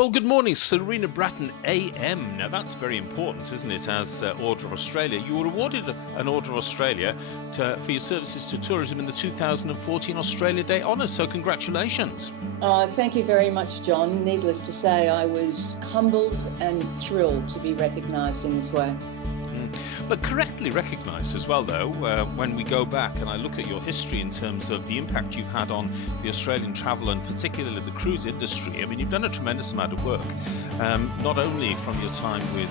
Well, good morning, Sarina Bratton AM. Now that's very important, isn't it, as Order of Australia? You were awarded an Order of Australia for your services to tourism in the 2014 Australia Day Honours, so congratulations. Thank you very much, John. Needless to say, I was humbled and thrilled to be recognised in this way. But correctly recognised as well, though, when we go back and I look at your history in terms of the impact you've had on the Australian travel and particularly the cruise industry. I mean, you've done a tremendous amount of work, not only from your time with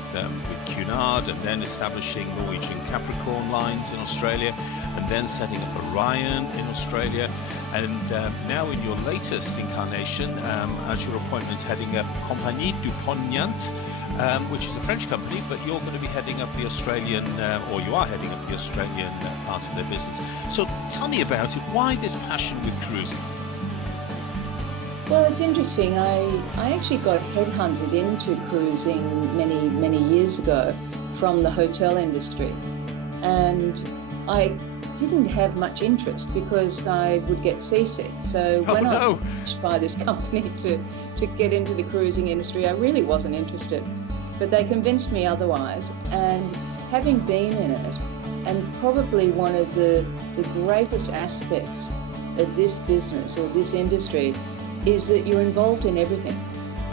Cunard and then establishing Norwegian Capricorn lines in Australia and then setting up Orion in Australia, and now in your latest incarnation as your appointment heading up Compagnie du Ponant, which is a French company, but you're going to be heading up the Australian, or you are heading up the Australian part of their business. So tell me about it. Why this passion with cruising? Well, it's interesting. I actually got headhunted into cruising many years ago from the hotel industry, and I didn't have much interest because I would get seasick. So when I was approached by this company to get into the cruising industry, I really wasn't interested. But they convinced me otherwise, and having been in it, and probably one of the greatest aspects of this business or this industry is that you're involved in everything.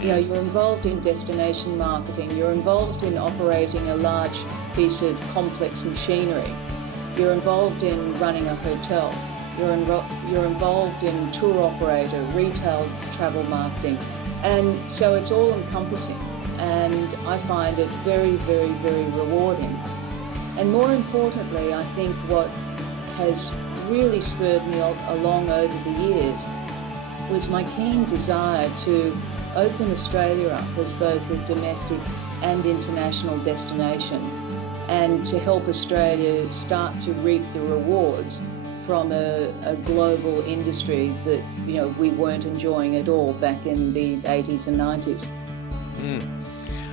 You know, you're involved in destination marketing, you're involved in operating a large piece of complex machinery, you're involved in running a hotel, you're involved in tour operator, retail travel marketing, and so it's all encompassing. And I find it very, very, very rewarding. And more importantly, I think what has really spurred me along over the years was my keen desire to open Australia up as both a domestic and international destination, and to help Australia start to reap the rewards from a global industry that, you know, we weren't enjoying at all back in the 80s and 90s.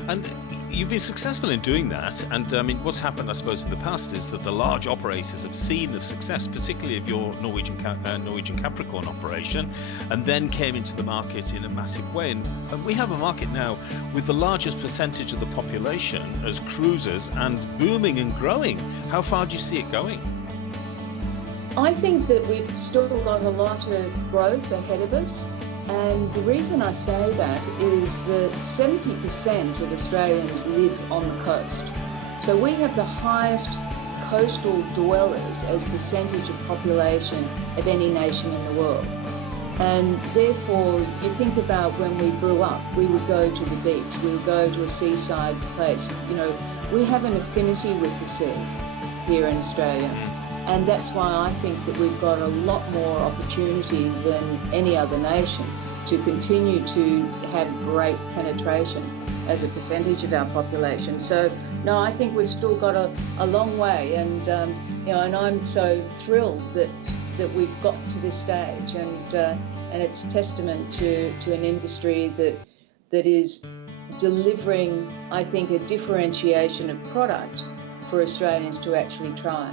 And you've been successful in doing that, and I mean, what's happened, I suppose, in the past is that the large operators have seen the success, particularly of your Norwegian Capricorn operation, and then came into the market in a massive way. And we have a market now with the largest percentage of the population as cruisers and booming and growing. How far do you see it going? I think that we've still got a lot of growth ahead of us. And the reason I say that is that 70% of Australians live on the coast. So we have the highest coastal dwellers as percentage of population of any nation in the world. And therefore, you think about when we grew up, we would go to the beach, we would go to a seaside place. You know, we have an affinity with the sea here in Australia. And that's why I think that we've got a lot more opportunity than any other nation to continue to have great penetration as a percentage of our population. So, no, I think we've still got a long way, and you know, and I'm so thrilled that we've got to this stage, and it's testament to an industry that is delivering, I think, a differentiation of product for Australians to actually try.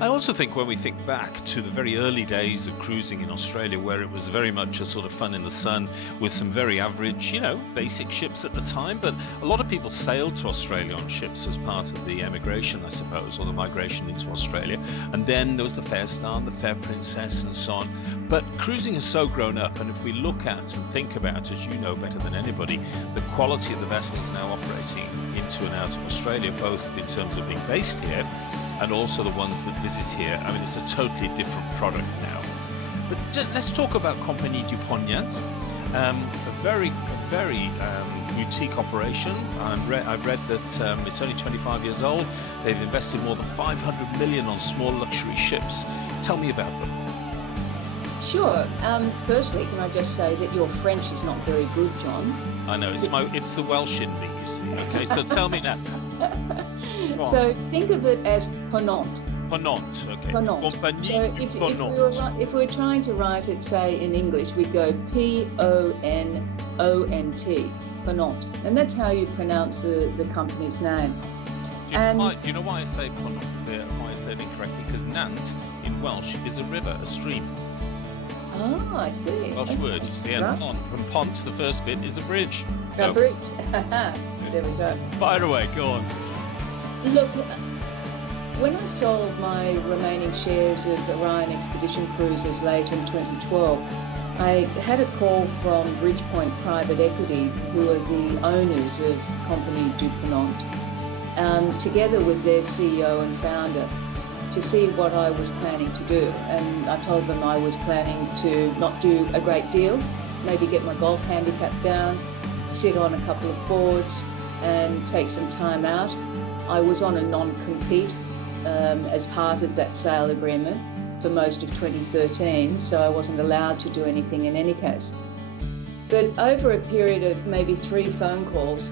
I also think when we think back to the very early days of cruising in Australia, where it was very much a sort of fun in the sun with some very average, you know, basic ships at the time, but a lot of people sailed to Australia on ships as part of the emigration, I suppose, or the migration into Australia. And then there was the Fair Star and the Fair Princess and so on. But cruising has so grown up, and if we look at and think about, as you know better than anybody, the quality of the vessels now operating into and out of Australia, both in terms of being based here and also the ones that visit here. I mean, it's a totally different product now. But let's talk about Compagnie du Ponant, a very boutique operation. I've read that it's only 25 years old. They've invested more than 500 million on small luxury ships. Tell me about them. Sure. Firstly, can I just say that your French is not very good, John? I know, it's the Welsh in me, you see. Okay, so tell me now. So think of it as Ponant. Ponant, okay. Ponant. Compagnie So Ponant. if we were trying to write it, say, in English, we'd go Ponant, Ponant. And that's how you pronounce the company's name. Do you know why I say Ponant? Why I say it incorrectly? Because Nant in Welsh is a river, a stream. Oh, I see. Welsh word, you see, and Right. from Pont, the first bit is a bridge. A bridge. There we go. Fire away, go on. Look, when I sold my remaining shares of Orion Expedition Cruises late in 2012, I had a call from Bridgepoint Private Equity, who are the owners of Compagnie du Ponant, together with their CEO and founder, to see what I was planning to do. And I told them I was planning to not do a great deal, maybe get my golf handicap down, sit on a couple of boards and take some time out. I was on a non-compete as part of that sale agreement for most of 2013, so I wasn't allowed to do anything in any case. But over a period of maybe 3 phone calls,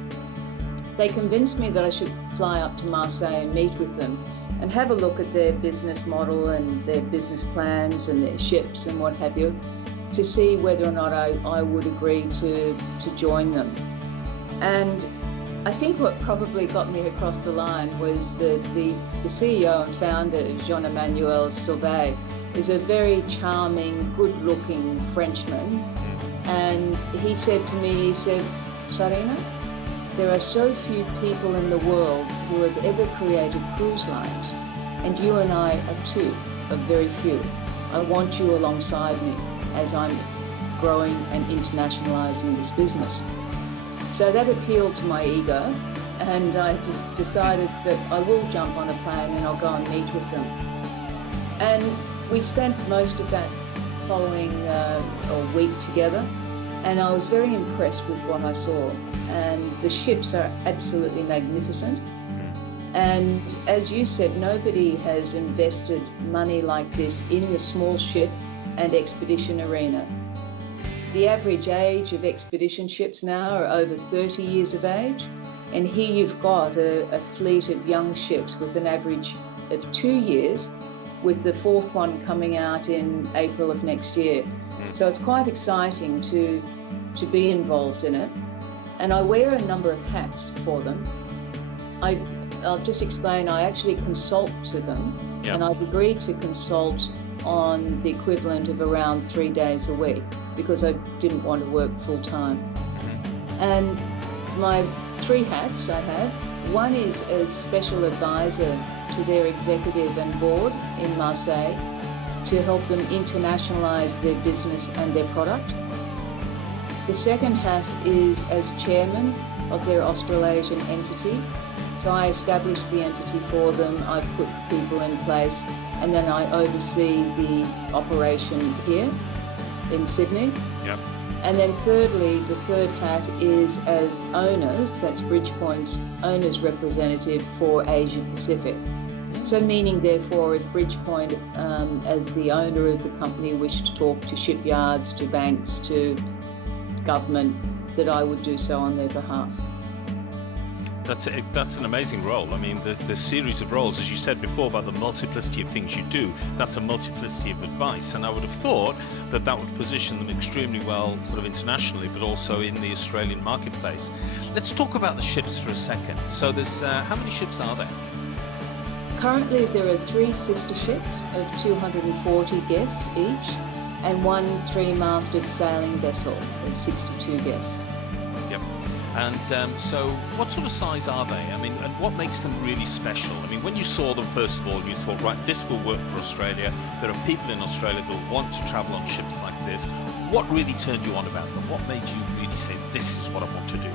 they convinced me that I should fly up to Marseille and meet with them and have a look at their business model and their business plans and their ships and what have you, to see whether or not I would agree to join them. And I think what probably got me across the line was that the CEO and founder, Jean-Emmanuel Sauvé, is a very charming, good-looking Frenchman. And he said to me, he said, "Sarina, there are so few people in the world who have ever created cruise lines, and you and I are 2 of very few. I want you alongside me as I'm growing and internationalizing this business." So that appealed to my ego, and I just decided that I will jump on a plane and I'll go and meet with them. And we spent most of that following a week together, and I was very impressed with what I saw. And the ships are absolutely magnificent. And as you said, nobody has invested money like this in the small ship and expedition arena. The average age of expedition ships now are over 30 years of age, and here you've got a fleet of young ships with an average of 2 years, with the 4th one coming out in April of next year. So it's quite exciting to be involved in it. And I wear a number of hats for them. I'll just explain, I actually consult to them, and I've agreed to consult on the equivalent of around 3 days a week because I didn't want to work full time. And my 3 hats I have, one is as special advisor to their executive and board in Marseille to help them internationalize their business and their product. The second hat is as chairman of their Australasian entity. So I established the entity for them, I put people in place, and then I oversee the operation here in Sydney. Yep. And then thirdly, the third hat is as owners, that's Bridgepoint's owners representative for Asia Pacific. So meaning therefore if Bridgepoint as the owner of the company wished to talk to shipyards, to banks, to government, that I would do so on their behalf. That's an amazing role. I mean, the series of roles, as you said before, about the multiplicity of things you do, that's a multiplicity of advice. And I would have thought that would position them extremely well sort of internationally, but also in the Australian marketplace. Let's talk about the ships for a second. So there's, how many ships are there? Currently there are 3 sister ships of 240 guests each, and 1 3-masted sailing vessel of 62 guests. Yep. And so what sort of size are they? I mean, and what makes them really special? I mean, when you saw them, first of all, you thought, right, this will work for Australia. There are people in Australia that want to travel on ships like this. What really turned you on about them? What made you really say, this is what I want to do?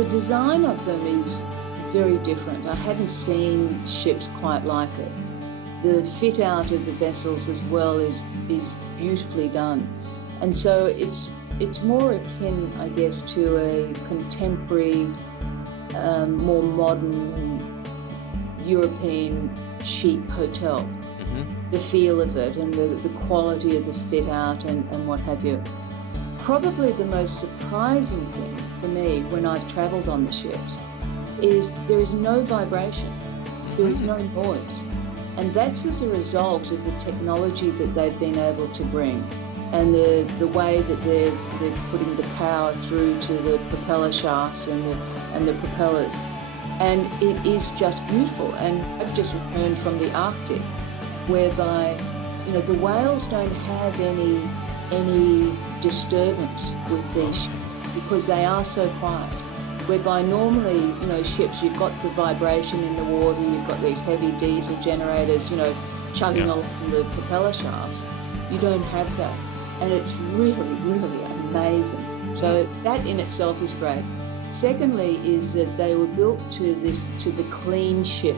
The design of them is very different. I hadn't seen ships quite like it. The fit out of the vessels as well is beautifully done. And so it's more akin, I guess, to a contemporary, more modern European chic hotel. Mm-hmm. The feel of it and the quality of the fit out and what have you. Probably the most surprising thing for me when I've travelled on the ships is there is no vibration, there is no noise. And that's as a result of the technology that they've been able to bring and the way that they're putting the power through to the propeller shafts and the propellers. And it is just beautiful. And I've just returned from the Arctic, whereby the whales don't have any disturbance with these ships because they are so quiet. Whereby normally, ships, you've got the vibration in the water, you've got these heavy diesel generators, chugging along the propeller shafts. You don't have that. And it's really, really amazing. So that in itself is great. Secondly is that they were built to the clean ship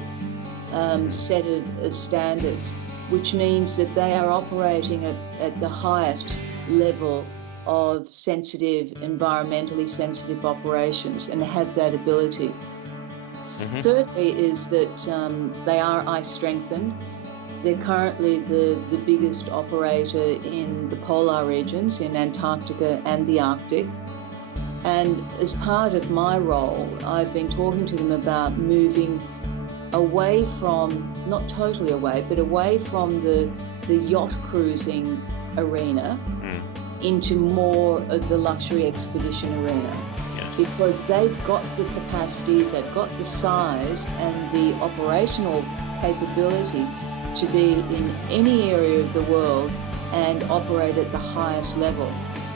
set of standards, which means that they are operating at the highest level of environmentally sensitive operations and have that ability. Mm-hmm. Thirdly is that they are ice strengthened. They're currently the biggest operator in the polar regions, in Antarctica and the Arctic. And as part of my role, I've been talking to them about moving away from, not totally away, but away from the yacht cruising arena into more of the luxury expedition arena. Yes. Because they've got the capacity, they've got the size and the operational capability to be in any area of the world and operate at the highest level.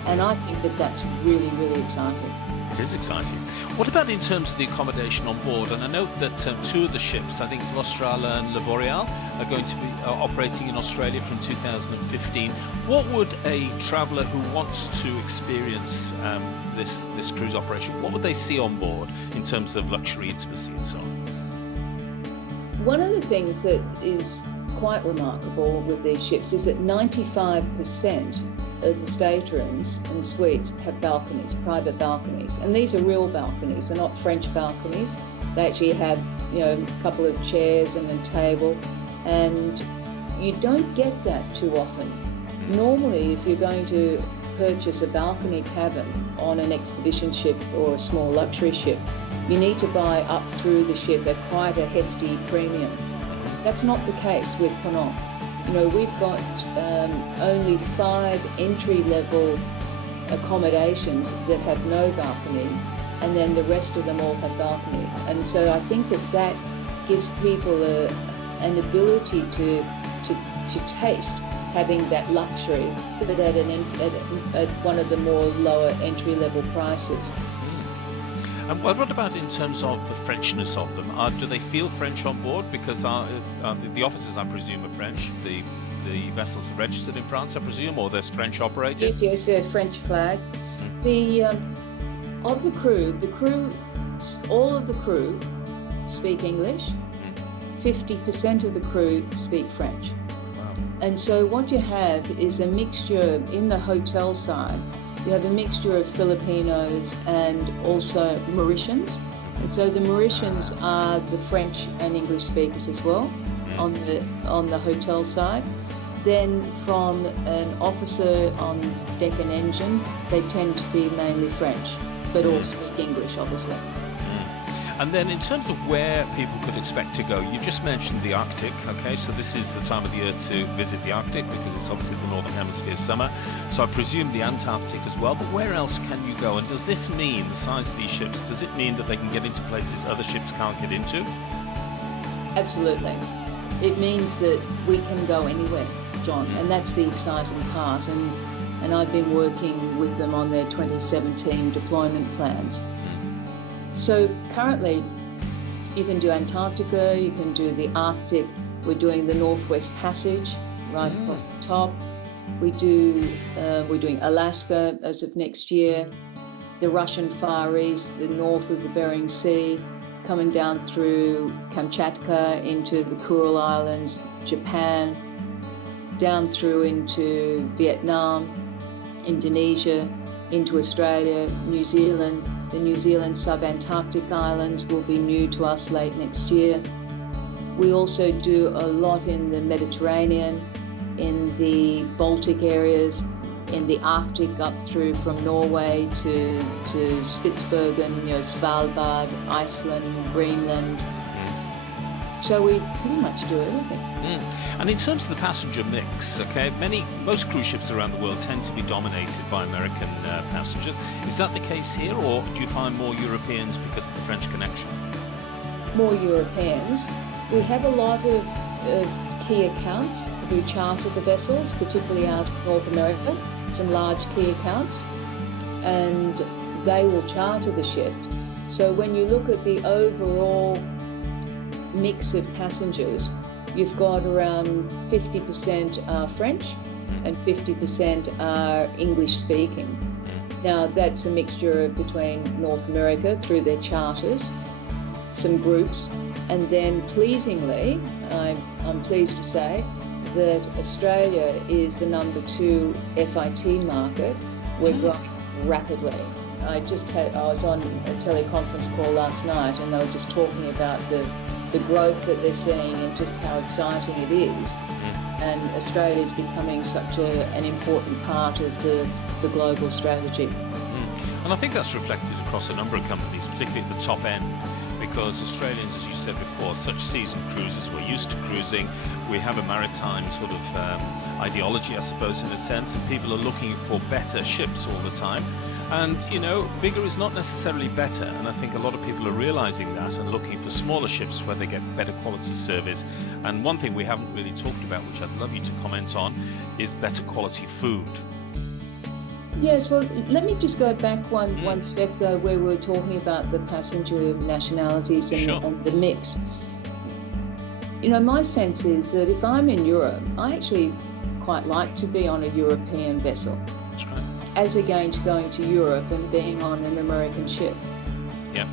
And I think that that's really, really exciting. It is exciting. What about in terms of the accommodation on board? And I know that two of the ships, I think L'Australe and Le Boreal, are going to be operating in Australia from 2015. What would a traveller who wants to experience this cruise operation, what would they see on board in terms of luxury, intimacy and so on? One of the things that is quite remarkable with these ships is that 95% of the staterooms and suites have balconies, private balconies. And these are real balconies, they're not French balconies. They actually have, a couple of chairs and a table. And you don't get that too often. Normally, if you're going to purchase a balcony cabin on an expedition ship or a small luxury ship, you need to buy up through the ship at quite a hefty premium. That's not the case with Ponant. We've got only 5 entry-level accommodations that have no balcony, and then the rest of them all have balcony. And so I think that gives people an ability to taste having that luxury, but at one of the more lower entry-level prices. And what about in terms of the Frenchness of them? Do they feel French on board? Because the officers, I presume, are French. The vessels are registered in France, I presume, or there's French operators? Yes, they're French flag. Of the crew, all of the crew speak English. 50% of the crew speak French. Wow. And so what you have is a mixture in the hotel side. You have a mixture of Filipinos and also Mauritians. And so the Mauritians are the French and English speakers as well on the hotel side. Then from an officer on deck and engine, they tend to be mainly French, but all speak English, obviously. And then in terms of where people could expect to go, you just mentioned the Arctic, okay? So this is the time of the year to visit the Arctic because it's obviously the Northern Hemisphere summer. So I presume the Antarctic as well, but where else can you go? And does this mean, the size of these ships, does it mean that they can get into places other ships can't get into? Absolutely. It means that we can go anywhere, John, and that's the exciting part. And I've been working with them on their 2017 deployment plans. So currently, you can do Antarctica, you can do the Arctic. We're doing the Northwest Passage right across the top. We're doing Alaska as of next year, the Russian Far East, the north of the Bering Sea, coming down through Kamchatka into the Kuril Islands, Japan, down through into Vietnam, Indonesia, into Australia, New Zealand. The New Zealand sub-Antarctic islands will be new to us late next year. We also do a lot in the Mediterranean, in the Baltic areas, in the Arctic up through from Norway to Spitsbergen, Svalbard, Iceland, Greenland. So we pretty much do everything. And in terms of the passenger mix, okay, most cruise ships around the world tend to be dominated by American passengers. Is that the case here, or do you find more Europeans because of the French connection? More Europeans. We have a lot of key accounts who charter the vessels, particularly out of North America, some large key accounts, and they will charter the ship. So when you look at the overall mix of passengers, you've got around 50% are French and 50% are English speaking. Now that's a mixture between North America through their charters, some groups, and then pleasingly, I'm pleased to say that Australia is the number 2 FIT market. We're growing rapidly. I was on a teleconference call last night, and they were just talking about the growth that they're seeing and just how exciting it is. And Australia is becoming such an important part of the global strategy. And I think that's reflected across a number of companies, particularly at the top end, because Australians, as you said before, such seasoned cruisers, we're used to cruising. We have a maritime sort of ideology, I suppose, in a sense, and people are looking for better ships all the time. And, you know, bigger is not necessarily better, and I think a lot of people are realizing that and looking for smaller ships where they get better quality service. And one thing we haven't really talked about, which I'd love you to comment on, is better quality food. Yes, well, let me just go back one step, though, where we were talking about the passenger nationalities and, Sure. and the mix. You know, my sense is that if I'm in Europe, I actually quite like to be on a European vessel, That's right. as against going to Europe and being on an American ship. Yeah.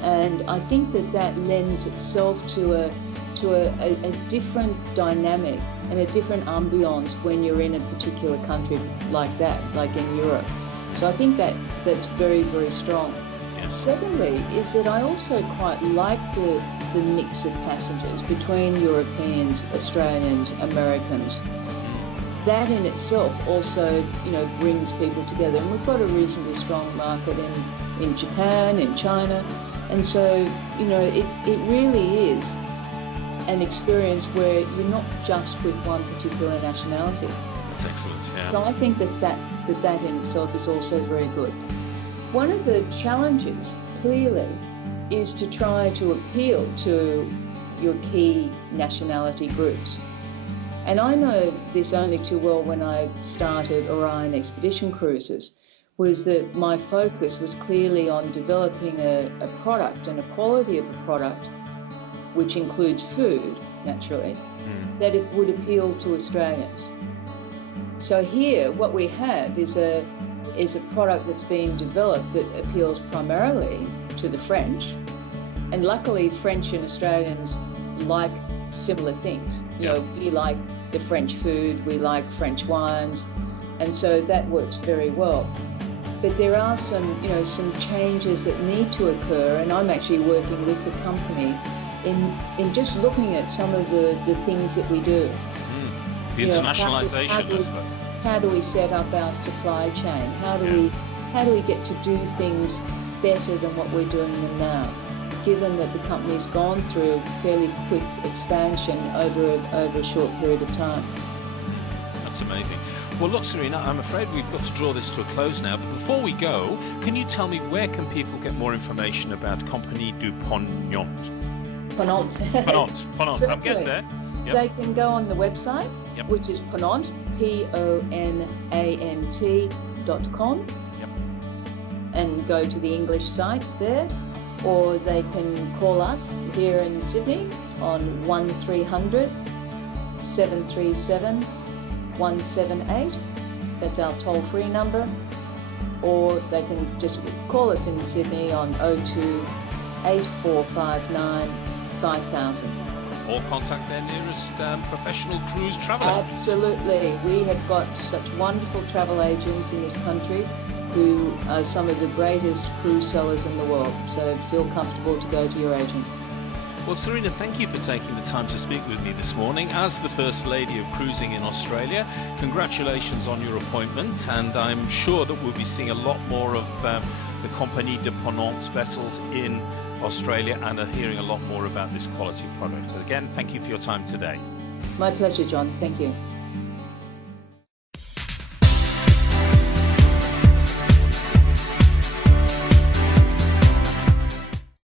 And I think that lends itself to a different dynamic and a different ambiance when you're in a particular country like that, like in Europe. So I think that's very, very strong. Yes. Secondly, is that I also quite like the mix of passengers between Europeans, Australians, Americans. That in itself also, you know, brings people together. And we've got a reasonably strong market in Japan, in China. And so, you know, it really is an experience where you're not just with one particular nationality. That's excellent, yeah. So I think that in itself is also very good. One of the challenges, clearly, is to try to appeal to your key nationality groups. And I know this only too well when I started Orion Expedition Cruises, was that my focus was clearly on developing a product and a quality of a product, which includes food, naturally, that it would appeal to Australians. So here, what we have is a product that's been developed that appeals primarily to the French, and luckily French and Australians like similar things. You know, we like the French food, we like French wines, and so that works very well. But there are some changes that need to occur, and I'm actually working with the company in just looking at some of the things that we do. The internationalization, I suppose. How do we set up our supply chain? How do we get to do things better than what we're doing them now? Given that the company's gone through fairly quick expansion over a short period of time. That's amazing. Well, look, Sarina, I'm afraid we've got to draw this to a close now. But before we go, can you tell me where can people get more information about Compagnie du Ponant? Ponant. Ponant. I'm getting there. Yep. They can go on the website, which is Ponant, PONANT.com, and go to the English site there. Or they can call us here in Sydney on 1300 737 178. That's our toll-free number. Or they can just call us in Sydney on 02 8459 5000. Or contact their nearest professional cruise travel agent. Absolutely. We have got such wonderful travel agents in this country who are some of the greatest cruise sellers in the world. So feel comfortable to go to your agent. Well, Sarina, thank you for taking the time to speak with me this morning. As the First Lady of Cruising in Australia, congratulations on your appointment, and I'm sure that we'll be seeing a lot more of the Compagnie de Ponant vessels in Australia and are hearing a lot more about this quality product. So again, thank you for your time today. My pleasure, John. Thank you.